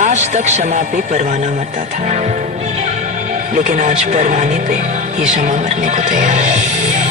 आज तक शमा पे परवाना मरता था, लेकिन आज परवाने पे ये शमा मरने को तैयार है।